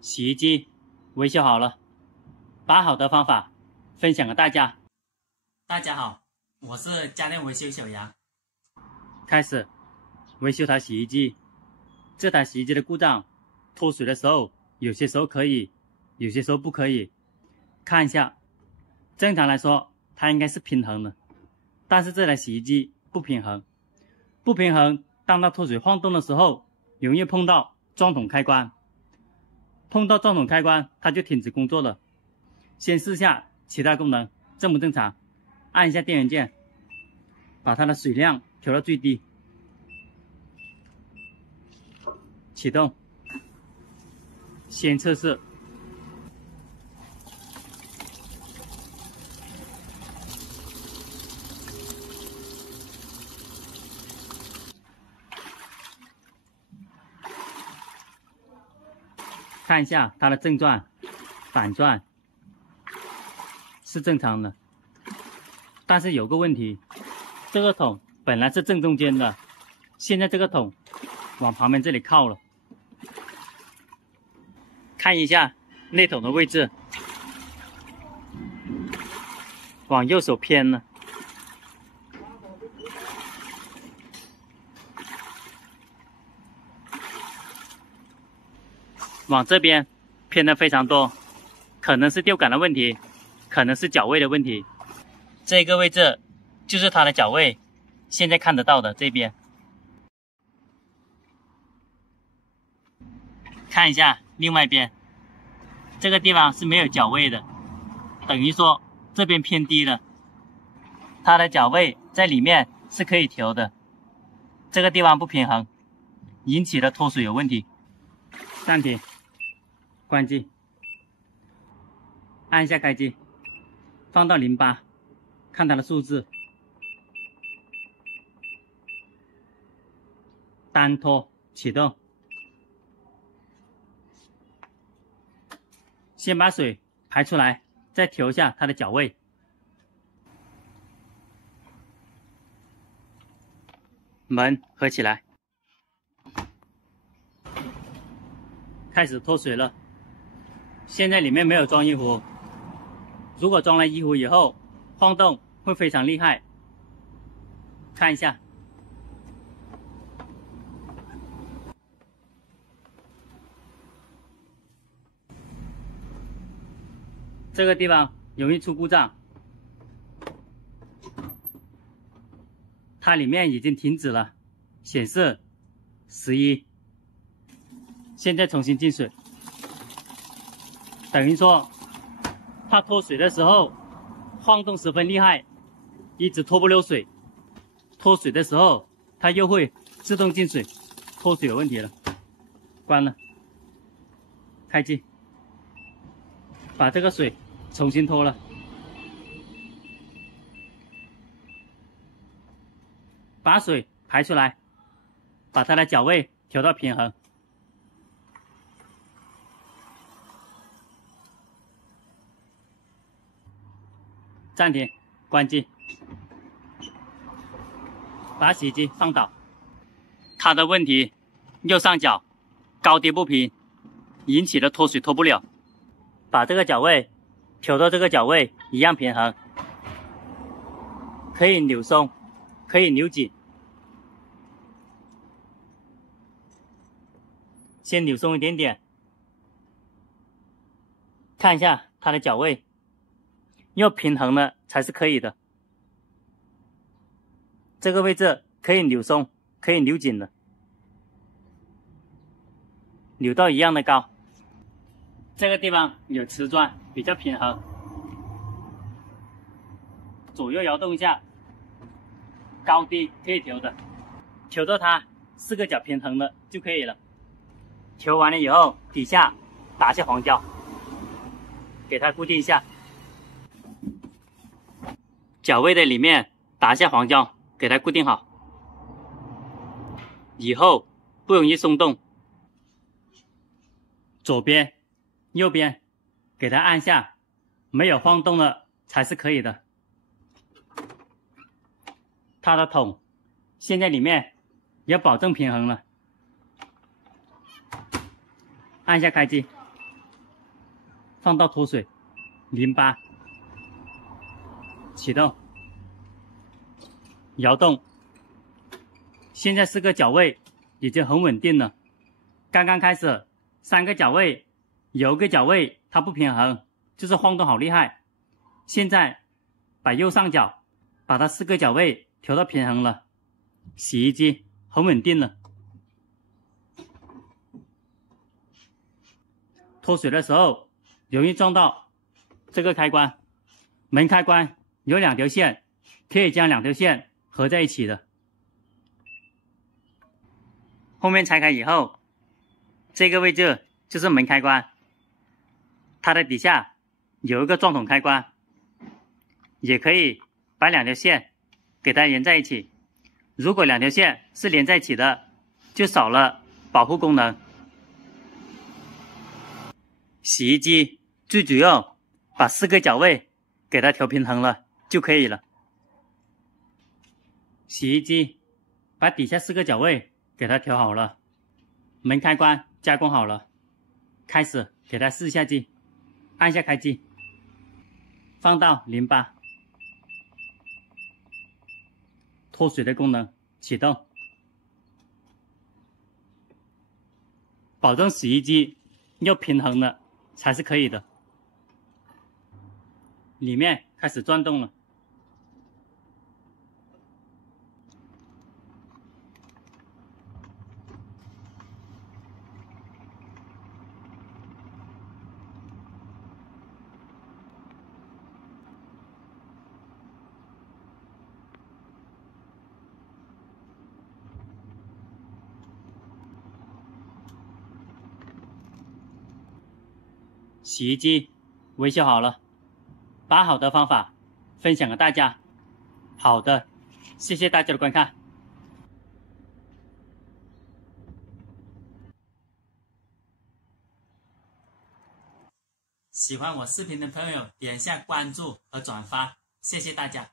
洗衣机维修好了，把好的方法分享给大家。大家好，我是家电维修小杨。开始维修台洗衣机。这台洗衣机的故障，脱水的时候，有些时候可以，有些时候不可以。看一下，正常来说，它应该是平衡的，但是这台洗衣机不平衡。不平衡，当它脱水晃动的时候，容易碰到装桶开关。碰到装桶开关，它就停止工作了。先试下其他功能正不正常，按一下电源键，把它的水量调到最低，启动。先测试。看一下它的正转、反转是正常的，但是有个问题，这个桶本来是正中间的，现在这个桶往旁边这里靠了。看一下内桶的位置，往右手偏了。往这边偏的非常多，可能是吊杆的问题，可能是脚位的问题。这个位置就是它的脚位，现在看得到的这边。看一下另外一边，这个地方是没有脚位的，等于说这边偏低了，它的脚位在里面是可以调的，这个地方不平衡，引起的脱水有问题。暂停，关机，按一下开机，放到08，看它的数字。单脱启动，先把水排出来，再调一下它的脚位。门合起来，开始脱水了。现在里面没有装衣服，如果装了衣服以后，晃动会非常厉害。看一下，这个地方容易出故障，它里面已经停止了，显示11。现在重新进水，等于说它脱水的时候晃动十分厉害，一直脱不了水。脱水的时候它又会自动进水，脱水有问题了。关了，开机，把这个水重新脱了，把水排出来，把它的脚位调到平衡。暂停，关机，把洗衣机放倒。它的问题，右上角高低不平，引起的脱水脱不了。把这个脚位调到这个脚位一样平衡，可以扭松，可以扭紧。先扭松一点点，看一下它的脚位，要平衡了才是可以的。这个位置可以扭松，可以扭紧的，扭到一样的高。这个地方有瓷砖，比较平衡，左右摇动一下，高低可以调的，调到它4个角平衡了就可以了。调完了以后，底下打下黄胶，给它固定一下。脚位的里面打下黄胶，给它固定好，以后不容易松动。左边、右边给它按下，没有晃动了才是可以的。它的桶现在里面也保证平衡了。按下开机，放到脱水，淋巴，启动，摇动。现在4个脚位已经很稳定了。刚刚开始3个脚位有1个脚位它不平衡，就是晃动好厉害。现在把右上角把它4个脚位调到平衡了，洗衣机很稳定了。脱水的时候容易撞到这个开关，门开关有2条线，可以将2条线合在一起的。后面拆开以后，这个位置就是门开关，它的底下有一个撞筒开关，也可以把2条线给它连在一起。如果2条线是连在一起的，就少了保护功能。洗衣机最主要把4个脚位给它调平衡了就可以了。洗衣机把底下4个脚位给它调好了，门开关加工好了，开始给它试下机，按下开机，放到淋巴，脱水的功能启动，保证洗衣机要平衡了才是可以的。里面开始转动了，洗衣机维修好了，把好的方法分享给大家。好的，谢谢大家的观看。喜欢我视频的朋友点下关注和转发，谢谢大家。